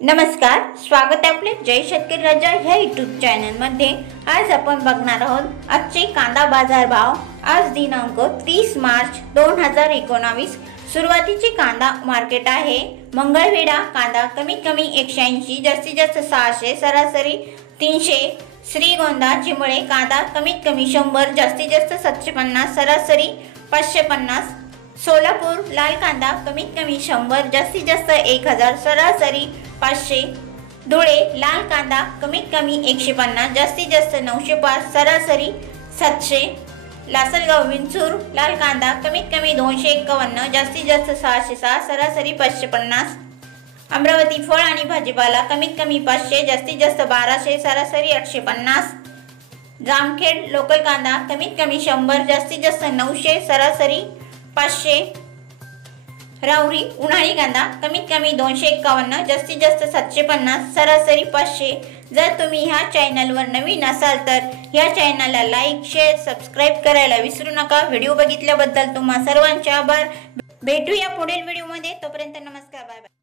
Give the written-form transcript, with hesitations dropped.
नमस्कार, स्वागत आहे आपले जय शेतकरी राजा ह्या यूट्यूब चॅनलमध्ये। आज आपण बघणार आहोत आजचे कांदा बाजार भाव। आज दिनांक 30 मार्च 2019। सुरुवातीचे कांदा मार्केट आहे। मंगळवेढा कांदा कमीत कमी 180, जास्तीत जास्त 600, सरासरी 300। श्रीगोंदा चिमळे कांदा कमीत कमी 100, जास्तीत जास्त 750, सरासरी 550। सोलापूर लाल कांदा कमीत कमी 100, जास्तीत जास्त 1000, सरासरी 500। धुळे लाल कांदा कमीत कमी 150, जास्तीत जास्त 905, सरासरी 700। लासलगाव विंचूर लाल कांदा कमीत कमी 251, जास्तीत जास्त 606, सरासरी 550। अमरावती फळ आणि भाजीपाला कमीत कमी 500, जास्तीत जास्त 1200, सरासरी 850। जामखेड लोकल कांदा कमीत कमी 100, जास्तीत जास्त 900, सरासरी 500। राऊरी उन्हाळी कांदा कमीत कमी 251, जास्तीत जास्त 750, सरासरी 500। जर तुम्ही ह्या चॅनलवर नवीन असाल तर ह्या चॅनलला लाईक, शेअर, सबस्क्राइब करायला विसरू नका। व्हिडिओ बघितल्याबद्दल तुम्हा सर्वांचे आभार। भेटूया पुढील व्हिडिओमध्ये, तोपर्यंत नमस्कार, बाय बाय।